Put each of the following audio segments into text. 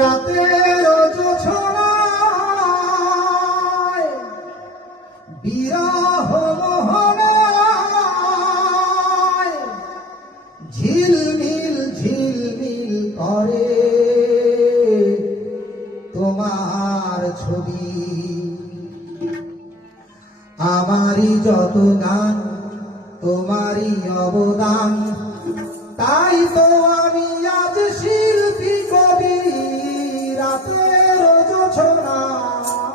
রাতের জোছনায় বিরহ মোহনায় ঝিলমিল ঝিলমিল করে তোমার ছবি। আমারই যত গান তোমারই অবদান, তাই তো আমি আজ শিল্পী কবি। রাতের জোছনায়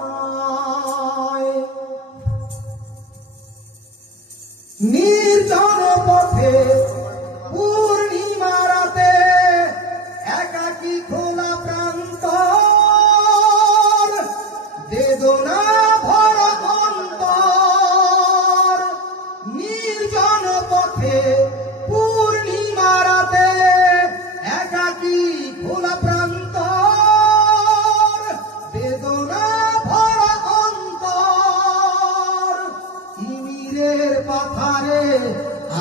নির্জন পথে পূর্ণিমা রাতে একাকী খোলা প্রান্তর, বেদনা ভরা অন্তর। নির্জন পথে পূর্ণিমা রাতে একাকী খোলা প্রান্তর, বেদনা ভরা অন্তর। তিমিরের পাথারে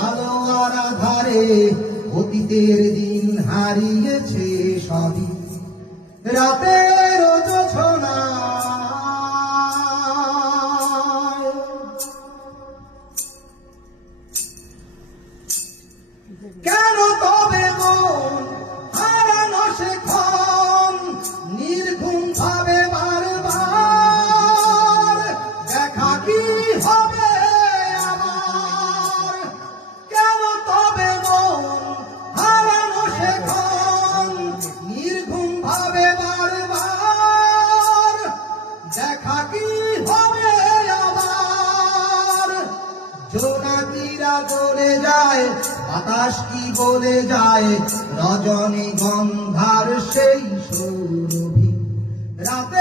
আলো আর আধারে অতীতের দিন হারিয়েছে সবই। রাতের জোছনায় কেন তবে মন হারানো সেক্ষণ নির্ঘুম ভাবে বারবার? দেখা কি হবে আবার? কেন তবে মন হারানো সেক্ষণ নির্ঘুম ভাবে বারবার? দেখা কি হবে আবার? জোনাকিরা চলে যায়, বাতাস কি বলে যায়, রজনী গন্ধার সেই সুরভি। রাতে